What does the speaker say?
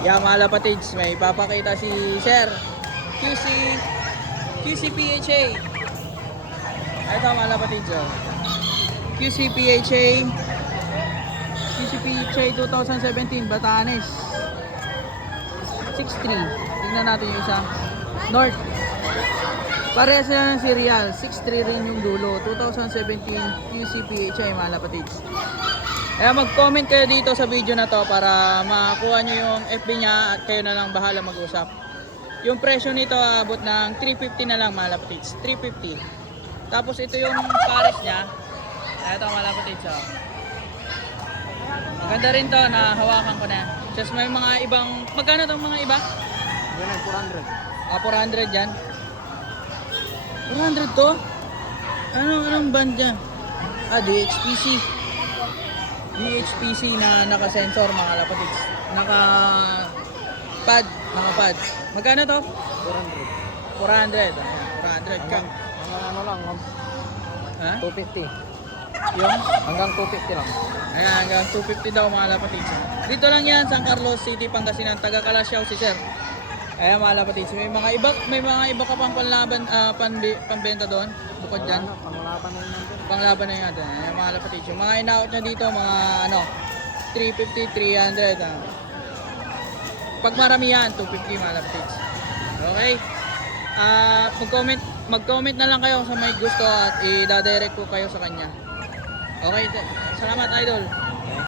Yan mga lapatids, may papakita si Sir QCPHA. Ito mga lapatids, oh. QCPHA 2017 Batanes 6.3. Tingnan natin yung isa. North. Parehas sila ng serial. 6.3 rin yung dulo. 2017 QCPHA mga lapatids. Kaya mag-comment kayo dito sa video na to para makakuha nyo yung FB niya at kayo na lang bahala mag-usap. Yung presyo nito abot ng 350 na lang mga lapatids. 350. Tapos ito yung pares niya. Ito mga lapatids, oh. Maganda rin to, na hawakan ko na. Just may mga ibang, magkano tong mga iba? Yan ay 400. 400 yan. 400 to? Anong band yan? DXPC. DXPC na naka-sensor mga lapatids. Naka-pad. Magkano to? 400. 400. Ayan, 400 ka. Hanggang ano lang, Ha? 250. Yung? Hanggang 250 lang. Ayan, hanggang 250 daw mga lapatids. Dito lang yan, San Carlos City, Pangasinan. Taga Kalasyaw si Sir. Ayan mga lapatids. May mga iba ka pang panlaban, pambenta doon. Bukod dyan. Panglaban na yun nandun. Panglaban na yun natin. Ayan mga lapatids. Yung mga in-out niya dito, mga 350, 300. Pag maramihan, 250 mga lapatids. Okay. Mag-comment na lang kayo sa may gusto at i-direct ko kayo sa kanya. Okay, salamat idol.